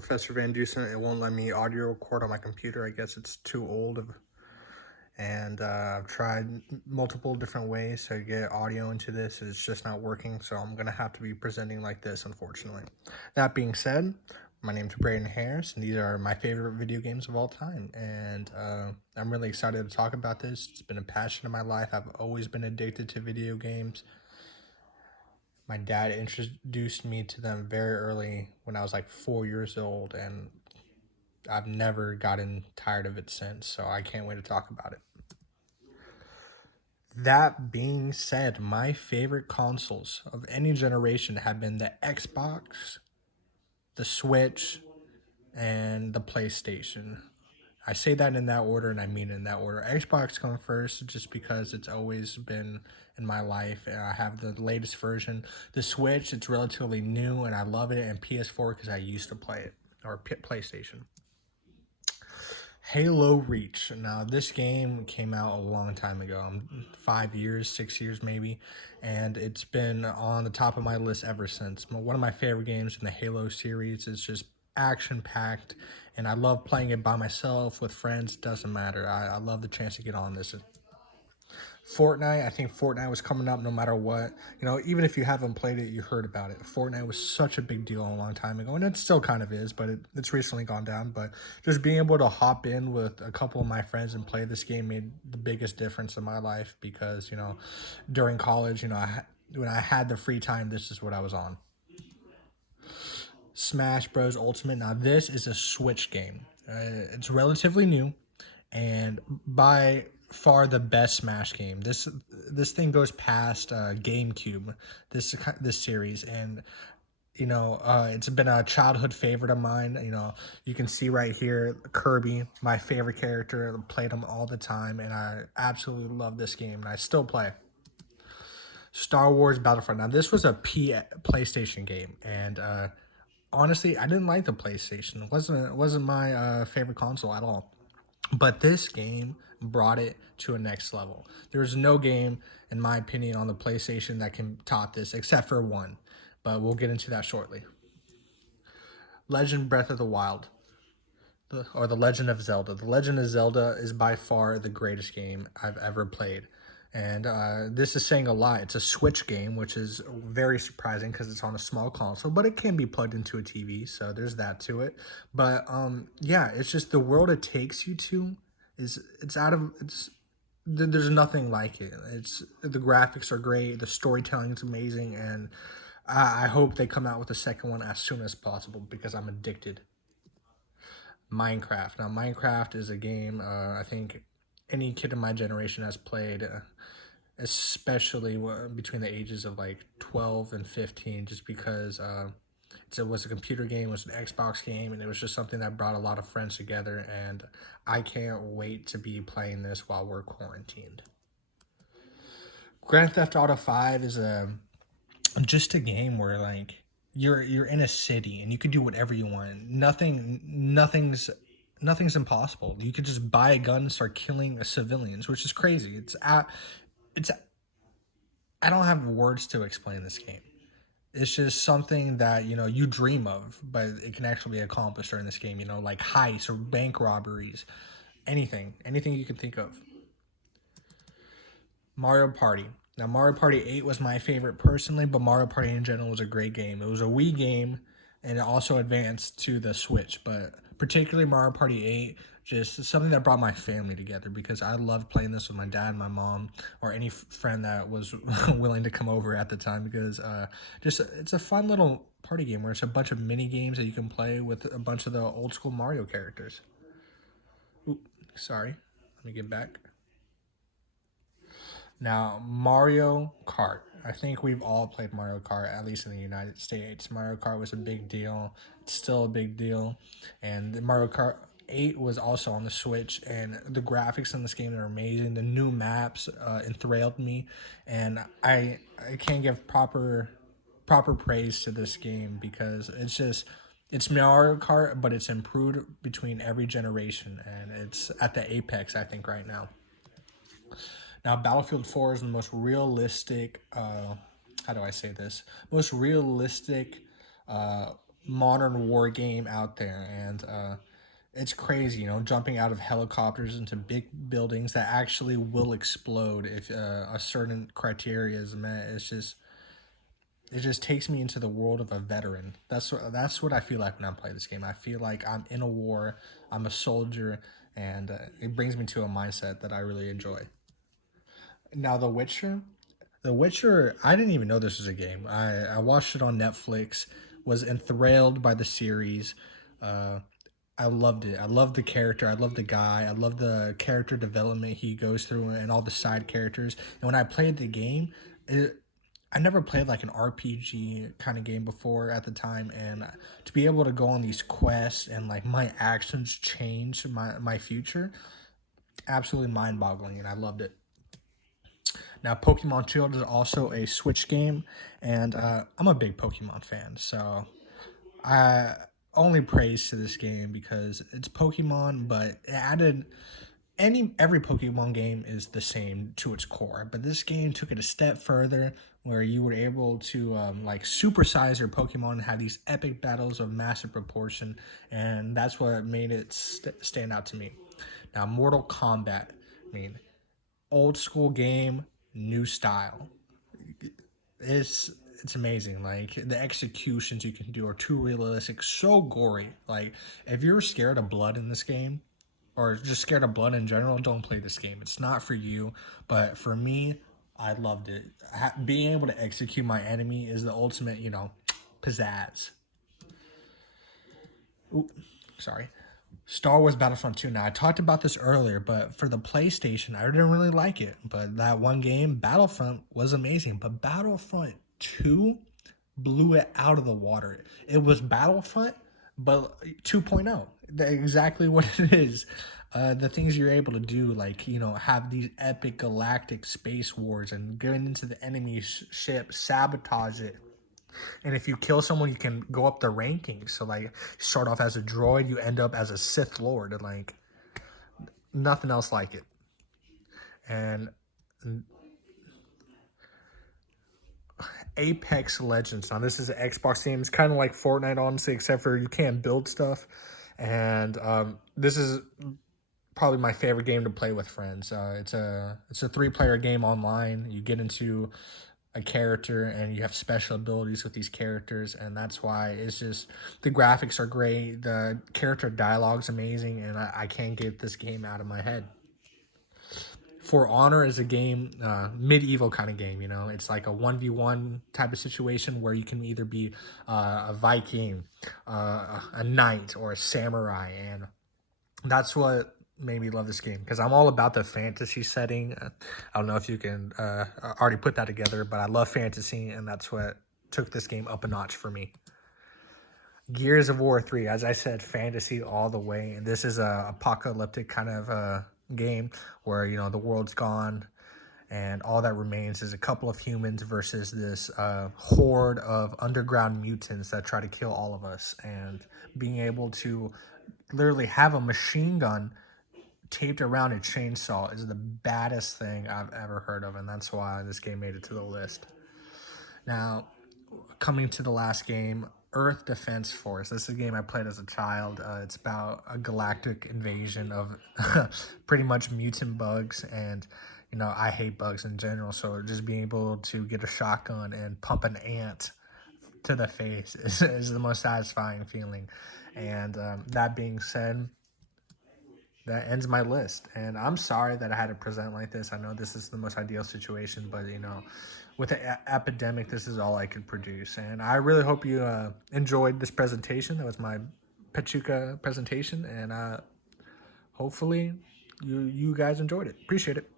Professor Van Dusen. It won't let me audio record on my computer. I guess it's too old. And I've tried multiple different ways to get audio into this. It's just not working. So I'm going to have to be presenting like this, unfortunately. That being said, my name's Braden Harris, and these are my favorite video games of all time. And I'm really excited to talk about this. It's been a passion in my life. I've always been addicted to video games. My dad introduced me to them very early when I was like 4 years old, and I've never gotten tired of it since, so I can't wait to talk about it. That being said, my favorite consoles of any generation have been the Xbox, the Switch, and the PlayStation. I say that in that order, and I mean it in that order. Xbox comes first just because it's always been in my life, and I have the latest version. The Switch, it's relatively new, and I love it, and PS4 because I used to play it, or PlayStation. Halo Reach. Now, this game came out a long time ago, 5 years, 6 years maybe, and it's been on the top of my list ever since. One of my favorite games in the Halo series. Is just action-packed, and I love playing it by myself, with friends, doesn't matter. I love the chance to get on this. Fortnite, I think Fortnite was coming up no matter what. Even if you haven't played it, you heard about it. Fortnite was such a big deal a long time ago, and it still kind of is, but it's recently gone down. But just being able to hop in with a couple of my friends and play this game made the biggest difference in my life because, during college, when I had the free time, this is what I was on. Smash Bros. Ultimate. Now, this is a Switch game. It's relatively new, and by far the best Smash game. This thing goes past GameCube. This series, and it's been a childhood favorite of mine. You can see right here Kirby, my favorite character. Played him all the time, and I absolutely love this game, and I still play. Star Wars Battlefront. Now, this was a PlayStation game, and honestly, I didn't like the PlayStation. It wasn't my favorite console at all. But this game brought it to a next level. There's no game, in my opinion, on the PlayStation that can top this, except for one. But we'll get into that shortly. Legend Breath of the Wild, or The Legend of Zelda. The Legend of Zelda is by far the greatest game I've ever played. And this is saying a lot. It's a Switch game, which is very surprising because it's on a small console, but it can be plugged into a TV, so there's that to it. But yeah, it's just the world it takes you to there's nothing like it. The graphics are great, the storytelling is amazing, and I hope they come out with a second one as soon as possible because I'm addicted. Minecraft. Now, Minecraft is a game I think any kid in my generation has played, especially between the ages of like 12 and 15, just because it was a computer game, it was an Xbox game, and it was just something that brought a lot of friends together, and I can't wait to be playing this while we're quarantined. Grand Theft Auto 5 is just a game where like you're in a city and you can do whatever you want. Nothing's impossible. You could just buy a gun and start killing civilians, which is crazy. I don't have words to explain this game. It's just something that you dream of, but it can actually be accomplished during this game. Like heists or bank robberies, anything you can think of. Mario Party. Now, Mario Party 8 was my favorite personally, but Mario Party in general was a great game. It was a Wii game, and it also advanced to the Switch, but particularly Mario Party 8, just something that brought my family together because I loved playing this with my dad and my mom, or any friend that was willing to come over at the time, because it's a fun little party game where it's a bunch of mini games that you can play with a bunch of the old school Mario characters. Ooh, sorry. Let me get back. Now, Mario Kart. I think we've all played Mario Kart, at least in the United States. Mario Kart was a big deal. It's still a big deal. And Mario Kart 8 was also on the Switch, and the graphics in this game are amazing. The new maps enthralled me, and I can't give proper praise to this game because it's Mario Kart, but it's improved between every generation, and it's at the apex, I think, right now. Now, Battlefield 4 is the most realistic, how do I say this? Most realistic modern war game out there, and it's crazy, jumping out of helicopters into big buildings that actually will explode if a certain criteria is met. It just takes me into the world of a veteran. That's what I feel like when I play this game. I feel like I'm in a war, I'm a soldier, and it brings me to a mindset that I really enjoy. Now, The Witcher, I didn't even know this was a game. I watched it on Netflix, was enthralled by the series. Uh, I loved it. I loved the character. I loved the guy. I loved the character development he goes through and all the side characters. And when I played the game, I never played like an RPG kind of game before at the time, and to be able to go on these quests and like my actions change my future, absolutely mind boggling, and I loved it. Now, Pokemon Shield is also a Switch game, and I'm a big Pokemon fan, so I only praise to this game because it's Pokemon, but it added every Pokemon game is the same to its core, but this game took it a step further where you were able to like supersize your Pokemon and have these epic battles of massive proportion, and that's what made it stand out to me. Now, Mortal Kombat, I mean, old school game, new style. It's it's amazing. Like the executions you can do are too realistic, so gory. Like if you're scared of blood in this game, or just scared of blood in general, don't play this game. It's not for you. But for me, I loved it. Being able to execute my enemy is the ultimate, pizzazz. Ooh, sorry. Star Wars Battlefront 2. Now, I talked about this earlier, but for the PlayStation, I didn't really like it. But that one game, Battlefront, was amazing. But Battlefront 2 blew it out of the water. It was Battlefront, but 2.0. Exactly what it is. The things you're able to do, like, have these epic galactic space wars and going into the enemy ship, sabotage it, and if you kill someone, you can go up the rankings. So like, you start off as a droid, you end up as a Sith Lord, and like nothing else like it. And Apex Legends. Now this is an Xbox game. It's kind of like Fortnite, honestly, except for you can't build stuff. And this is probably my favorite game to play with friends. It's a 3-player game online. You get into a character and you have special abilities with these characters, and that's why it's just the graphics are great, the character dialogue's amazing, and I can't get this game out of my head. For Honor is a game, medieval kind of game. It's like a 1v1 type of situation where you can either be a Viking, a knight, or a samurai, and that's what made me love this game because I'm all about the fantasy setting. I don't know if you can already put that together, but I love fantasy, and that's what took this game up a notch for me. Gears of War 3, as I said, fantasy all the way, and this is a apocalyptic kind of game where the world's gone and all that remains is a couple of humans versus this horde of underground mutants that try to kill all of us, and being able to literally have a machine gun taped around a chainsaw is the baddest thing I've ever heard of, and that's why this game made it to the list. Now, coming to the last game, Earth Defense Force. This is a game I played as a child. It's about a galactic invasion of pretty much mutant bugs, and I hate bugs in general, so just being able to get a shotgun and pump an ant to the face is the most satisfying feeling. And that being said, that ends my list. And I'm sorry that I had to present like this. I know this is the most ideal situation, but with the epidemic, this is all I could produce. And I really hope you enjoyed this presentation. That was my Pechuca presentation, and hopefully you guys enjoyed it. Appreciate it.